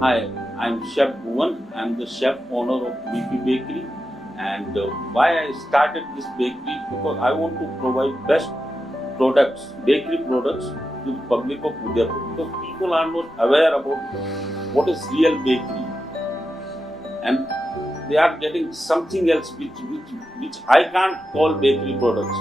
Hi, I'm Chef Bhuvan. I'm the chef owner of MIFI Bakery. And why I started this bakery, because I want to provide best products, bakery products to the public of Udaipur. Because people are not aware about what is real bakery, and they are getting something else which I can't call bakery products.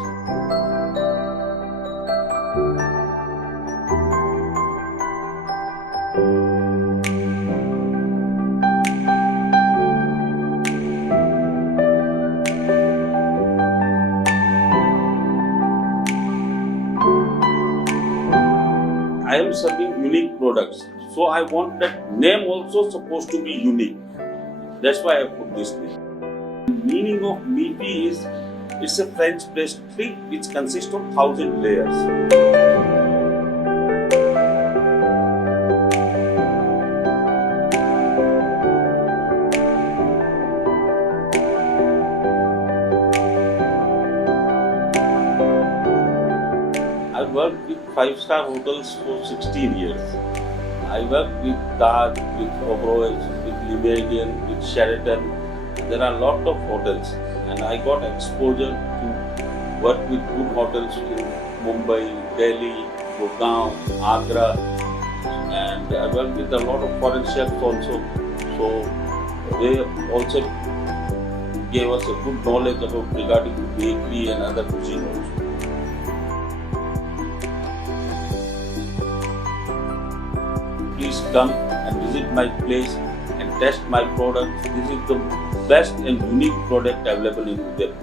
I am serving unique products, so I want that name also supposed to be unique. That's why I put this name. The meaning of MIFI is it's a French pastry which consists of 1,000 layers. I worked with 5-star hotels for 16 years. I worked with Taj, with OBEROI, with Mille, with Sheraton. There are a lot of hotels, and I got exposure to work with good hotels in Mumbai, Delhi, Gurgaon, Agra, and I worked with a lot of foreign chefs also. So they also gave us a good knowledge about regarding bakery and other cuisine also. Please come and visit my place and test my products. This is the best and unique product available in Udaipur.